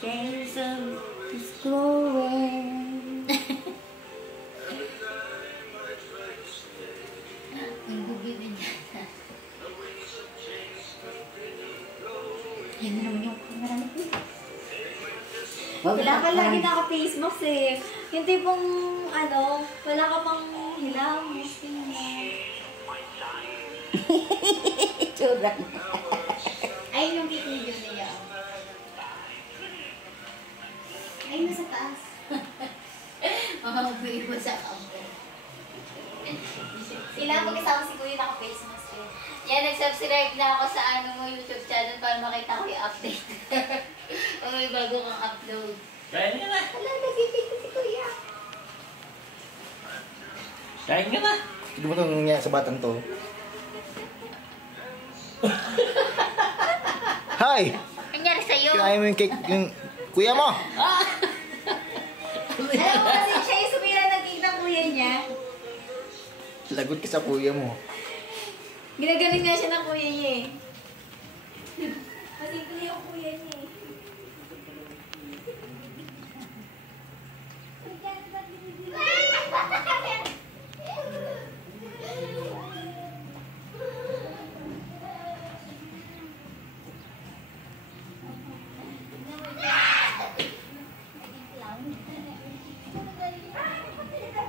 Jason is growing. Ang gugibin niya. Yan na naman yung camera nito. Wala ka lagi naka-face mask eh. Yung tipong, wala ka pang hilang. Tsura. Ayun yung video niya. Ayun na sa taas. Mamabuhay mo sa kampo. Sila pag-isama si Kuya naka-face mask eh. Yan, nag-subscribe na ako sa mo YouTube channel para makita ko yung update. O may bago kang upload. Kain ka na. Wala, nag-video si Kuya. Kain ka na. Hindi mo itong nangyayari sa batang to. Hi! Nangyari sa'yo. Kinain mo yung cake, yung kuya mo! Alam mo kasi siya yung sumira ng cake ng kuya niya. Lagot ka sa kuya mo. Ginagaling nga siya ng kuya niya eh. Kasi kuya yung kuya niya eh.